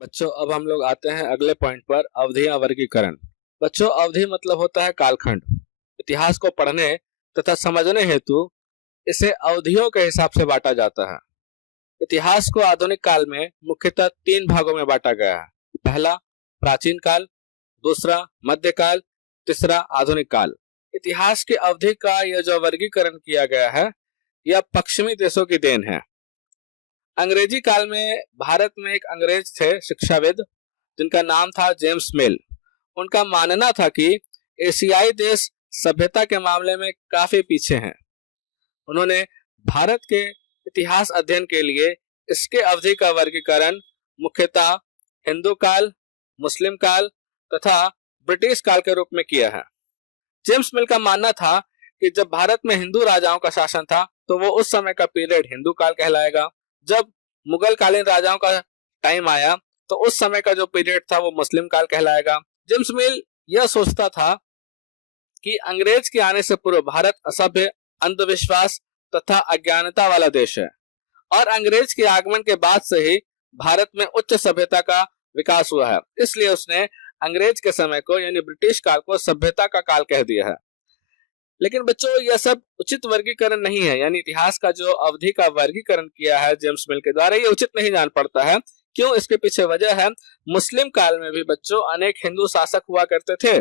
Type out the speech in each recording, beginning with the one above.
बच्चों अब हम लोग आते हैं अगले पॉइंट पर अवधियां वर्गीकरण। बच्चों अवधि मतलब होता है कालखंड। इतिहास को पढ़ने तथा समझने हेतु इसे अवधियों के हिसाब से बांटा जाता है। इतिहास को आधुनिक काल में मुख्यतः तीन भागों में बांटा गया है। पहला प्राचीन काल, दूसरा मध्यकाल, तीसरा आधुनिक काल। इतिहास की अवधि का यह जो वर्गीकरण किया गया है यह पश्चिमी देशों की देन है। अंग्रेजी काल में भारत में एक अंग्रेज थे शिक्षाविद जिनका नाम था जेम्स मिल। उनका मानना था कि एशियाई देश सभ्यता के मामले में काफी पीछे हैं। उन्होंने भारत के इतिहास अध्ययन के लिए इसके अवधि का वर्गीकरण मुख्यतः हिंदू काल, मुस्लिम काल तथा ब्रिटिश काल के रूप में किया है। जेम्स मिल का मानना था कि जब भारत में हिंदू राजाओं का शासन था तो वो उस समय का पीरियड हिंदू काल कहलाएगा। जब मुगल कालीन राजाओं का टाइम आया तो उस समय का जो पीरियड था वो मुस्लिम काल कहलाएगा। जेम्स मिल यह सोचता था कि अंग्रेज के आने से पूर्व भारत असभ्य, अंधविश्वास तथा अज्ञानता वाला देश है और अंग्रेज के आगमन के बाद से ही भारत में उच्च सभ्यता का विकास हुआ है। इसलिए उसने अंग्रेज के समय को यानी ब्रिटिश काल को सभ्यता का काल कह दिया है। लेकिन बच्चों यह सब उचित वर्गीकरण नहीं है, यानी इतिहास का जो अवधि का वर्गीकरण किया है जेम्स मिल के द्वारा, ये उचित नहीं जान पड़ता है। क्यों? इसके पीछे वजह है मुस्लिम काल में भी बच्चों अनेक हिंदू शासक हुआ करते थे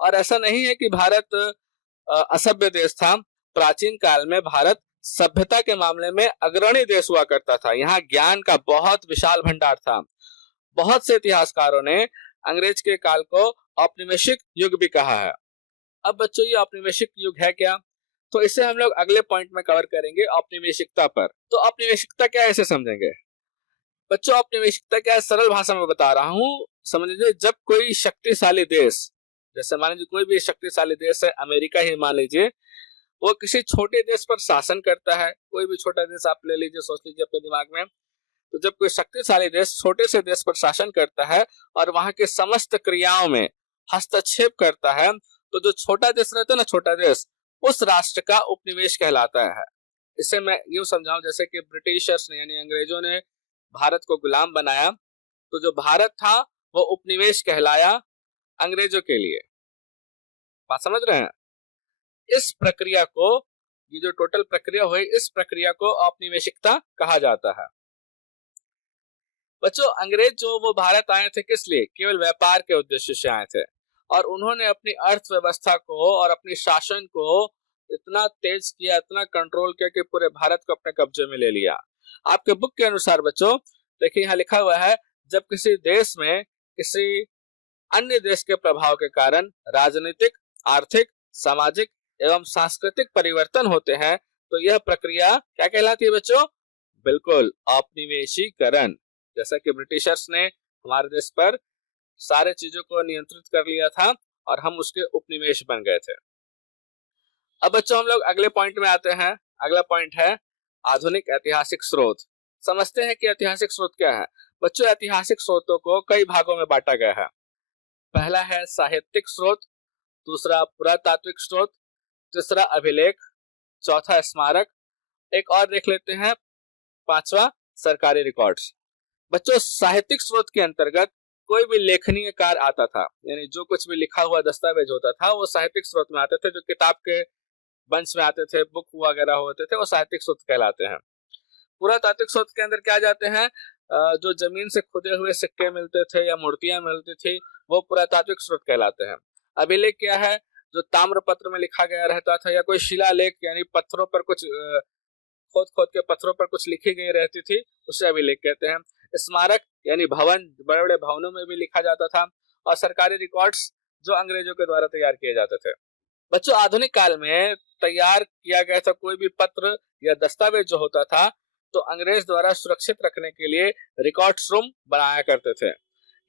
और ऐसा नहीं है कि भारत असभ्य देश था। प्राचीन काल में भारत सभ्यता के मामले में अग्रणी देश हुआ करता था। यहाँ ज्ञान का बहुत विशाल भंडार था। बहुत से इतिहासकारों ने अंग्रेज के काल को औपनिवेशिक युग भी कहा है। अब बच्चों ये औपनिवेशिक युग है क्या? तो इसे हम लोग अगले पॉइंट में कवर करेंगे औपनिवेशिकता पर। तो औपनिवेशिकता क्या है इसे समझेंगे। बच्चों औपनिवेशिकता क्या है सरल भाषा में बता रहा हूँ, समझ लीजिए। जब कोई शक्तिशाली देश, जैसे मान लीजिए कोई भी शक्तिशाली देश है, अमेरिका ही मान लीजिए, वो किसी छोटे देश पर शासन करता है। कोई भी छोटा देश आप ले लीजिए, सोच लीजिए अपने दिमाग में। तो जब कोई शक्तिशाली देश छोटे से देश पर शासन करता है और वहां के समस्त क्रियाओं में हस्तक्षेप करता है तो जो छोटा देश रहता है ना, छोटा देश, उस राष्ट्र का उपनिवेश कहलाता है। इसे मैं यूं समझाऊं जैसे कि ब्रिटिशर्स ने यानी अंग्रेजों ने भारत को गुलाम बनाया तो जो भारत था वो उपनिवेश कहलाया अंग्रेजों के लिए। बात समझ रहे हैं? इस प्रक्रिया को, ये जो टोटल प्रक्रिया हुई, इस प्रक्रिया को औपनिवेशिकता कहा जाता है। बच्चों अंग्रेज जो वो भारत आए थे किस लिए? केवल व्यापार के उद्देश्य से आए थे और उन्होंने अपनी अर्थव्यवस्था को और अपनी शासन को इतना तेज किया, इतना कंट्रोल किया कि पूरे भारत को अपने कब्जे में ले लिया। आपके बुक के अनुसार बच्चों देखिए यहाँ लिखा हुआ है, जब किसी देश में किसी अन्य देश के प्रभाव के कारण राजनीतिक, आर्थिक, सामाजिक एवं सांस्कृतिक परिवर्तन होते हैं तो यह प्रक्रिया क्या कहलाती है बच्चों? बिल्कुल औपनिवेशीकरण। जैसा कि ब्रिटिशर्स ने हमारे देश पर सारे चीजों को नियंत्रित कर लिया था और हम उसके उपनिवेश बन गए थे। अब बच्चों हम लोग अगले पॉइंट में आते हैं। अगला पॉइंट है आधुनिक ऐतिहासिक स्रोत। समझते हैं कि ऐतिहासिक स्रोत क्या है। बच्चों ऐतिहासिक स्रोतों को कई भागों में बांटा गया है। पहला है साहित्यिक स्रोत, दूसरा पुरातात्विक स्रोत, तीसरा अभिलेख, चौथा स्मारक, एक और देख लेते हैं, पांचवा सरकारी रिकॉर्ड्स। बच्चों साहित्यिक स्रोत के अंतर्गत कोई भी लेखनीय कार्य आता था, यानी जो कुछ भी लिखा हुआ दस्तावेज होता था वो साहित्यिक स्रोत में आते थे। जो किताब के वंश में आते थे, बुक वगैरह होते थे, वो साहित्यिक स्रोत कहलाते हैं। पुरातात्विक स्रोत के अंदर क्या जाते हैं? जो जमीन से खुदे हुए सिक्के मिलते थे या मूर्तियां मिलती थी वो पुरातात्विक स्रोत कहलाते हैं। अभिलेख क्या है? जो ताम्र पत्र में लिखा गया रहता था या कोई शिलालेख यानी पत्थरों पर कुछ खोद खोद के पत्थरों पर कुछ लिखी गई रहती थी, उसे अभिलेख कहते हैं। स्मारक यानी भवन, बड़े बड़े भवनों में भी लिखा जाता था। और सरकारी रिकॉर्ड्स जो अंग्रेजों के द्वारा तैयार किए जाते थे। बच्चों आधुनिक काल में तैयार किया गया था कोई भी पत्र या दस्तावेज जो होता था तो अंग्रेज द्वारा सुरक्षित रखने के लिए रिकॉर्ड्स रूम बनाया करते थे।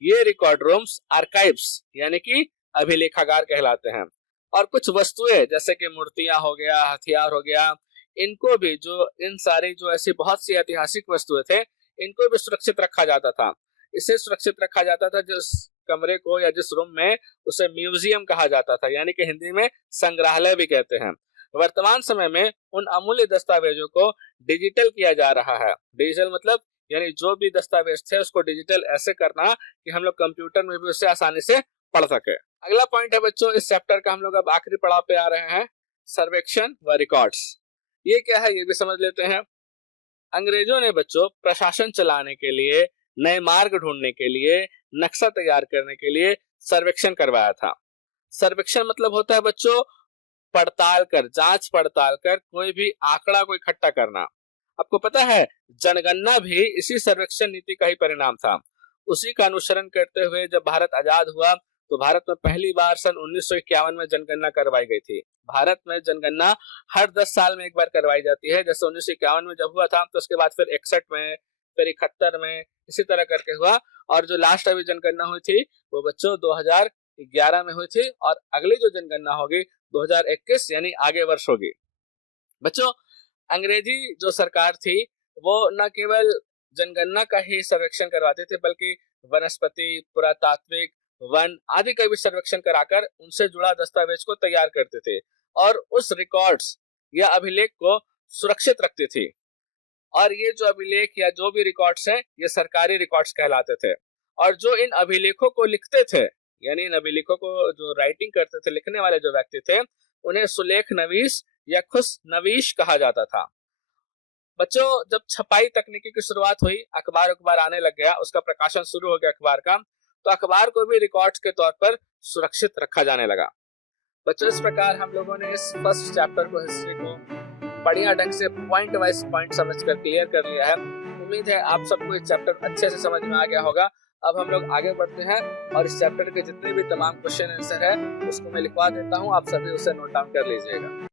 ये रिकॉर्ड रूम्स आर्काइव्स यानी कि अभिलेखागार कहलाते हैं। और कुछ वस्तुएं जैसे कि मूर्तियां हो गया, हथियार हो गया, इनको भी, जो इन सारी जो ऐसी बहुत सी ऐतिहासिक वस्तुएं थे, इनको भी सुरक्षित रखा जाता था। इसे सुरक्षित रखा जाता था जिस कमरे को या जिस रूम में, उसे म्यूजियम कहा जाता था, यानी कि हिंदी में संग्रहालय भी कहते हैं। वर्तमान समय में उन अमूल्य दस्तावेजों को डिजिटल किया जा रहा है। डिजिटल मतलब यानी जो भी दस्तावेज थे उसको डिजिटल ऐसे करना कि हम लोग कंप्यूटर में भी उसे आसानी से पढ़ सके। अगला पॉइंट है बच्चों, इस चैप्टर का हम लोग अब आखिरी पड़ाव पे आ रहे हैं, सर्वेक्षण व रिकॉर्ड्स। ये क्या है ये भी समझ लेते हैं। अंग्रेजों ने बच्चों प्रशासन चलाने के लिए, नए मार्ग ढूंढने के लिए, नक्शा तैयार करने के लिए सर्वेक्षण करवाया था। सर्वेक्षण मतलब होता है बच्चों पड़ताल कर, जांच पड़ताल कर कोई भी आंकड़ा को इकट्ठा करना। आपको पता है जनगणना भी इसी सर्वेक्षण नीति का ही परिणाम था। उसी का अनुसरण करते हुए जब भारत आजाद हुआ तो भारत में पहली बार सन 1951 में जनगणना करवाई गई थी। भारत में जनगणना हर 10 साल में एक बार करवाई जाती है। जैसे 1951 में जब हुआ था तो उसके बाद फिर 61 में, फिर 71 में, इसी तरह करके हुआ। और जो लास्ट अभी जनगणना हुई थी वो बच्चों 2011 में हुई थी, और अगली जो जनगणना होगी 2021 यानी आगे वर्ष होगी। बच्चों अंग्रेजी जो सरकार थी वो न केवल जनगणना का ही सर्वेक्षण करवाते थे बल्कि वनस्पति, पुरातात्विक, वन आदि का भी सर्वेक्षण कराकर उनसे जुड़ा दस्तावेज को तैयार करते थे और उस रिकॉर्ड्स या अभिलेख को सुरक्षित रखती थी। और ये जो अभिलेख या जो भी रिकॉर्ड्स हैं ये सरकारी रिकॉर्ड्स कहलाते थे। और जो इन अभिलेखों को लिखते थे, यानी इन अभिलेखों को जो राइटिंग करते थे, लिखने वाले जो व्यक्ति थे, उन्हें सुलेख नवीस या खुश नवीश कहा जाता था। बच्चों जब छपाई तकनीकी की शुरुआत हुई, अखबार आने लग गया, उसका प्रकाशन शुरू हो गया अखबार का, तो अखबार को भी रिकॉर्ड्स के तौर पर सुरक्षित रखा जाने लगा। बच्चों इस प्रकार हम लोगों ने इस फर्स्ट चैप्टर को, हिस्ट्री को, बढ़िया ढंग से पॉइंट वाइज पॉइंट समझकर क्लियर कर लिया है। उम्मीद है आप सबको इस चैप्टर अच्छे से समझ में आ गया होगा। अब हम लोग आगे बढ़ते हैं और इस चैप्टर के जितने भी तमाम क्वेश्चन आंसर है उसको मैं लिखवा देता हूँ, आप सभी उसे नोट डाउन कर लीजिएगा।